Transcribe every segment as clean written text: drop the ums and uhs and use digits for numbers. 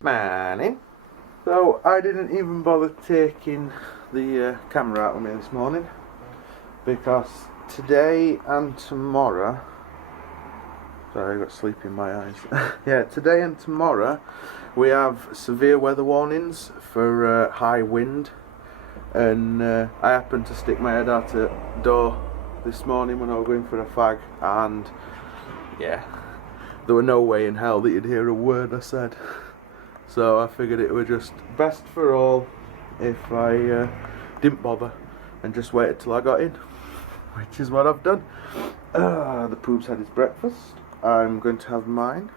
Morning. So I didn't even bother taking the camera out with me this morning because today and tomorrow, sorry I got sleep in my eyes. Yeah, today and tomorrow we have severe weather warnings for high wind, and I happened to stick my head out the door this morning when I was going for a fag, and yeah, there were no way in hell that you'd hear a word I said. So I figured it was just best for all if I didn't bother and just waited till I got in, which is what I've done. The poop's had his breakfast. I'm going to have mine.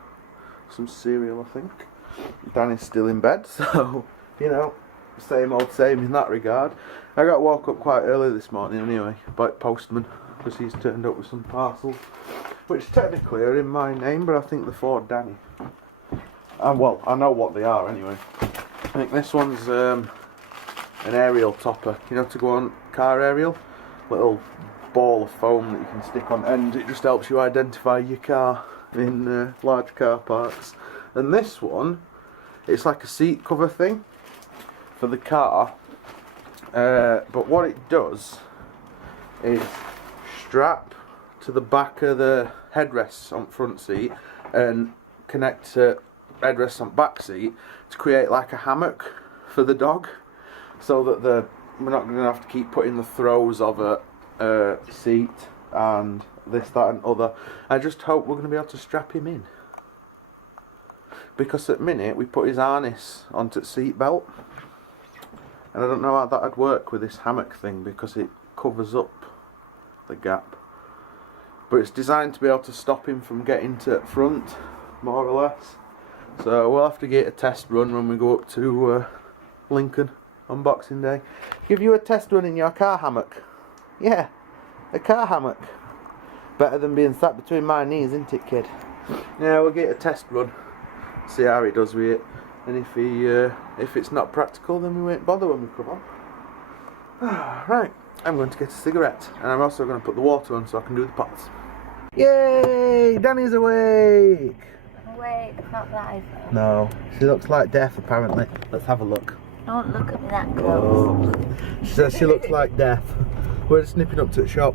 Some cereal, I think. Danny's still in bed, so, you know, same old same in that regard. I got woke up quite early this morning anyway, by postman, because he's turned up with some parcels, which technically are in my name, but I think they're for Danny. Well, I know what they are anyway. I think this one's an aerial topper, you know, to go on car aerial. Little ball of foam that you can stick on end. It just helps you identify your car in large car parks. And this one, it's like a seat cover thing for the car. But what it does is strap to the back of the headrests on front seat and connect to headrests on back seat to create like a hammock for the dog, so that we're not going to have to keep putting the throws of a seat and this, that and other. I just hope we're going to be able to strap him in, because at the minute we put his harness onto the seat belt, and I don't know how that would work with this hammock thing because it covers up the gap, but it's designed to be able to stop him from getting to front, more or less. So we'll have to get a test run when we go up to Lincoln on Boxing Day. Give you a test run in your car hammock. Yeah, a car hammock. Better than being sat between my knees, isn't it, kid? Yeah, we'll get a test run. See how he does with it. And if it's not practical, then we won't bother when we come on. Right, I'm going to get a cigarette. And I'm also going to put the water on so I can do the pots. Yay! Danny's awake! Wait, it's not live. No, she looks like death apparently. Let's have a look. Don't look at me that close. Oh. She says she looks like death. We're just nipping up to the shop.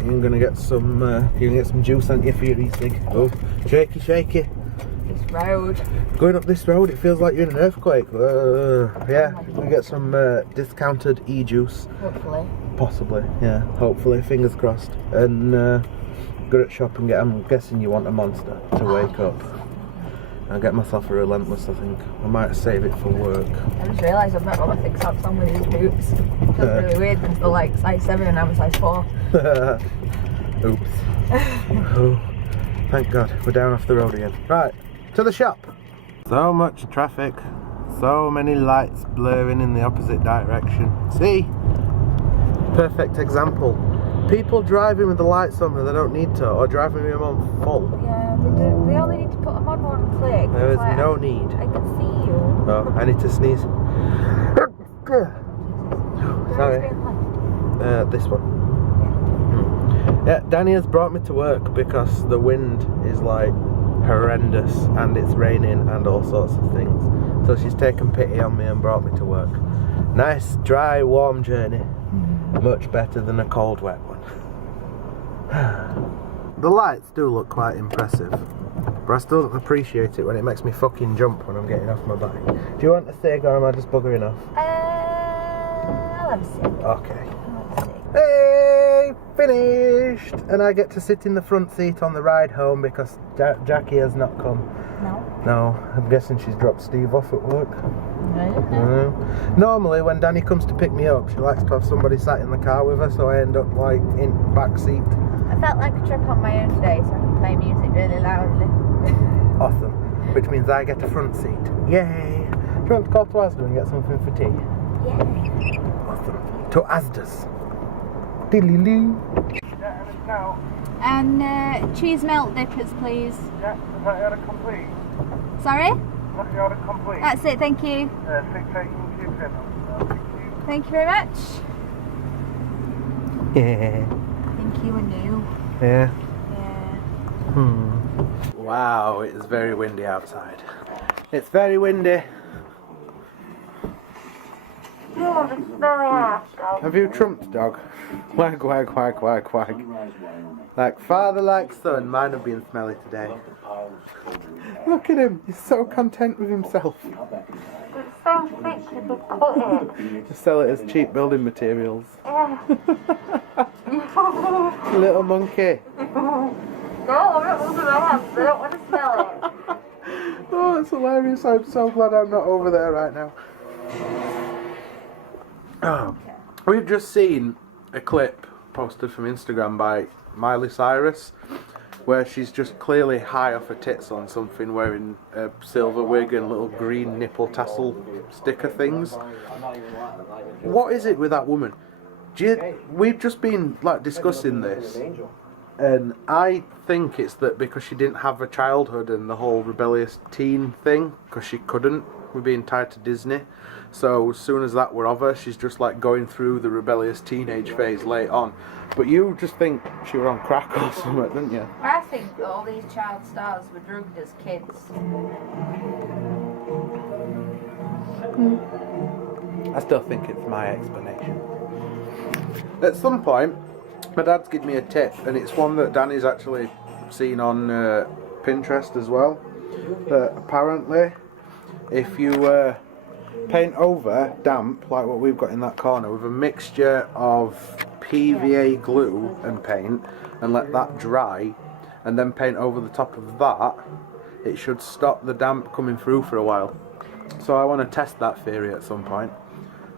I'm gonna get some. You can get some juice on you for your e-cig. Oh, shaky, shaky. This road. Going up this road, it feels like you're in an earthquake. Yeah, we can get some discounted e-juice. Hopefully. Possibly, yeah. Hopefully, fingers crossed. And go to the shop and get. I'm guessing you want a Monster to wake up. I'll get myself a Relentless, I think. I might save it for work. I just realised I've not got my thick socks on with these boots. It's really weird because they're like size 7 and I'm a size 4. Oops. Oh, thank God, we're down off the road again. Right, to the shop. So much traffic, so many lights blurring in the opposite direction. See? Perfect example. People driving with the lights on when they don't need to, or driving them on full. Yeah, they do. They only need to put them on one click. There is like, no need. I can see you. Oh, I need to sneeze. Sorry. This one. Yeah, Danny has brought me to work because the wind is like horrendous and it's raining and all sorts of things. So she's taken pity on me and brought me to work. Nice, dry, warm journey. Much better than a cold, wet one. The lights do look quite impressive, but I still don't appreciate it when it makes me fucking jump when I'm getting off my bike. Do you want a cig or am I just buggering off? I'll have a cig. Okay. Hey, finished! And I get to sit in the front seat on the ride home because Jackie has not come. No. No, I'm guessing she's dropped Steve off at work. No. Normally when Danny comes to pick me up, she likes to have somebody sat in the car with her, so I end up like in back seat. I felt like a trip on my own today, so I can play music really loudly. Awesome. Which means I get a front seat. Yay! Do you want to call to Asda and get something for tea? Yeah. Awesome. To Asda's. Diddly-loo. Yeah, and it's now. And cheese melt dippers, please. Yeah, is that order complete? Sorry? Is that the order complete? That's it, thank you. 618 cubes in. Thank you. Thank you very much. Yeah. I think you were new. Yeah. Yeah. Wow, it is very windy outside. It's very windy. Have you trumped, dog? Wag, wag, wag, wag, wag. Like father, like son. Mine have been smelly today. Look at him. He's so content with himself. It's so thick you could cut it. Just sell it as cheap building materials. Yeah. Little monkey. No, I'm not moving my hands. I don't want to smell it. Oh, it's hilarious. I'm so glad I'm not over there right now. Oh, we've just seen a clip posted from Instagram by Miley Cyrus where she's just clearly high off her tits on something, wearing a silver wig and little green nipple tassel sticker things. What is it with that woman? We've just been like discussing this, and I think it's that because she didn't have a childhood and the whole rebellious teen thing, because she couldn't, with being tied to Disney. So as soon as that were over, she's just like going through the rebellious teenage phase late on. But you just think she were on crack or something, didn't you? I think that all these child stars were drugged as kids. I still think it's my explanation. At some point, my dad's given me a tip, and it's one that Danny's actually seen on Pinterest as well. That apparently, if you paint over damp, like what we've got in that corner, with a mixture of PVA glue and paint, and let that dry, and then paint over the top of that, it should stop the damp coming through for a while. So I want to test that theory at some point.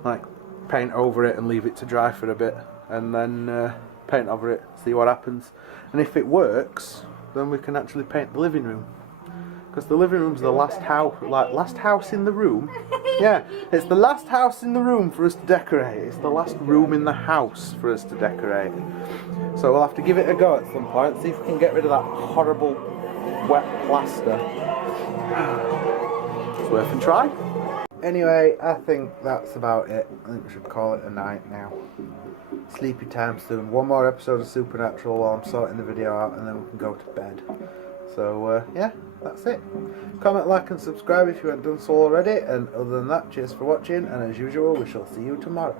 Like, paint over it and leave it to dry for a bit, and then paint over it, see what happens. And if it works, then we can actually paint the living room. Because the living room's the last house in the room. Yeah, it's the last house in the room for us to decorate. It's the last room in the house for us to decorate. So we'll have to give it a go at some point, see if we can get rid of that horrible wet plaster. It's worth a try. Anyway, I think that's about it. I think we should call it a night now. Sleepy time soon. One more episode of Supernatural while I'm sorting the video out, and then we can go to bed. So, yeah, that's it. Comment, like and subscribe if you haven't done so already. And other than that, cheers for watching. And as usual, we shall see you tomorrow.